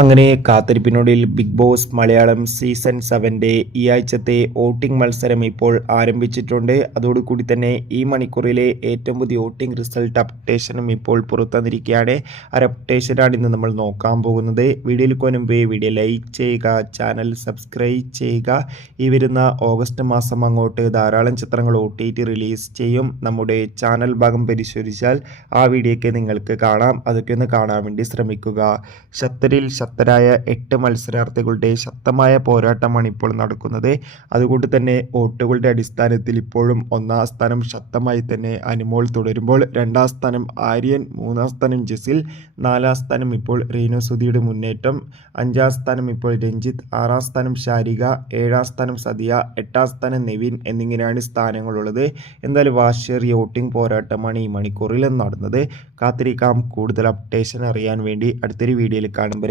അങ്ങനെ കാത്തിരിപ്പിനൊടുവിൽ big boss Malayalam season 7 ഈ ആഴ്ചത്തെ വോട്ടിംഗ് മത്സരം ഇപ്പോൾ ആരംഭിച്ചിട്ടുണ്ട്. അതോടുകൂടി തന്നെ ഈ മണിക്കൂറിലെ ഏറ്റവും പുതിയ വോട്ടിംഗ് റിസൾട്ട് അപ്ഡേഷനും ഇപ്പോൾ പുറത്തുവന്നിരിക്കുകയാണ്. ആ അപ്ഡേഷനാണ് ഇന്ന് നമ്മൾ നോക്കാൻ പോകുന്നത്. വീഡിയോയിൽ മുൻപ് വീഡിയോ ലൈക്ക് ചെയ്യുക, ചാനൽ സബ്സ്ക്രൈബ് ചെയ്യുക. ഈ വരുന്ന ഓഗസ്റ്റ് മാസം അങ്ങോട്ട് ധാരാളം ചിത്രങ്ങൾ OTT റിലീസ് ചെയ്യും. നമ്മുടെ ചാനൽ ഭാഗം പരിശോധിച്ചാൽ ആ വീഡിയോയ്ക്ക് നിങ്ങൾക്ക് കാണാം. അതൊക്കെ ഒന്ന് കാണാൻ വേണ്ടി ശ്രമിക്കുക. ശക്തരായ 8 മത്സരാർത്ഥികളുടെ ശക്തമായ പോരാട്ടമാണ് ഇപ്പോൾ നടക്കുന്നത്. അതുകൊണ്ട് തന്നെ വോട്ടുകളുടെ അടിസ്ഥാനത്തിൽ ഇപ്പോഴും 1-ാം സ്ഥാനം ശക്തമായി തന്നെ അനുമോൾ തുടരുമ്പോൾ 2-ാം സ്ഥാനം ആര്യൻ, 3-ാം സ്ഥാനം ജസിൽ, 4-ാം സ്ഥാനം ഇപ്പോൾ റീനു സുധിയുടെ മുന്നേറ്റം, 5-ാം സ്ഥാനം ഇപ്പോൾ രഞ്ജിത്ത്, 6-ാം സ്ഥാനം ശാരിക, 7-ാം സ്ഥാനം സദിയ, 8-ാം സ്ഥാനം നെവിൻ എന്നിങ്ങനെയാണ് സ്ഥാനങ്ങളുള്ളത്. എന്തായാലും വാശിയേറിയ വോട്ടിംഗ് പോരാട്ടമാണ് ഈ മണിക്കൂറിൽ നടന്നത്. കാത്തിരിക്കാം കൂടുതൽ അപ്ഡേഷൻ അറിയാൻ വേണ്ടി. അടുത്തൊരു വീഡിയോയിൽ കാണുമ്പോൾ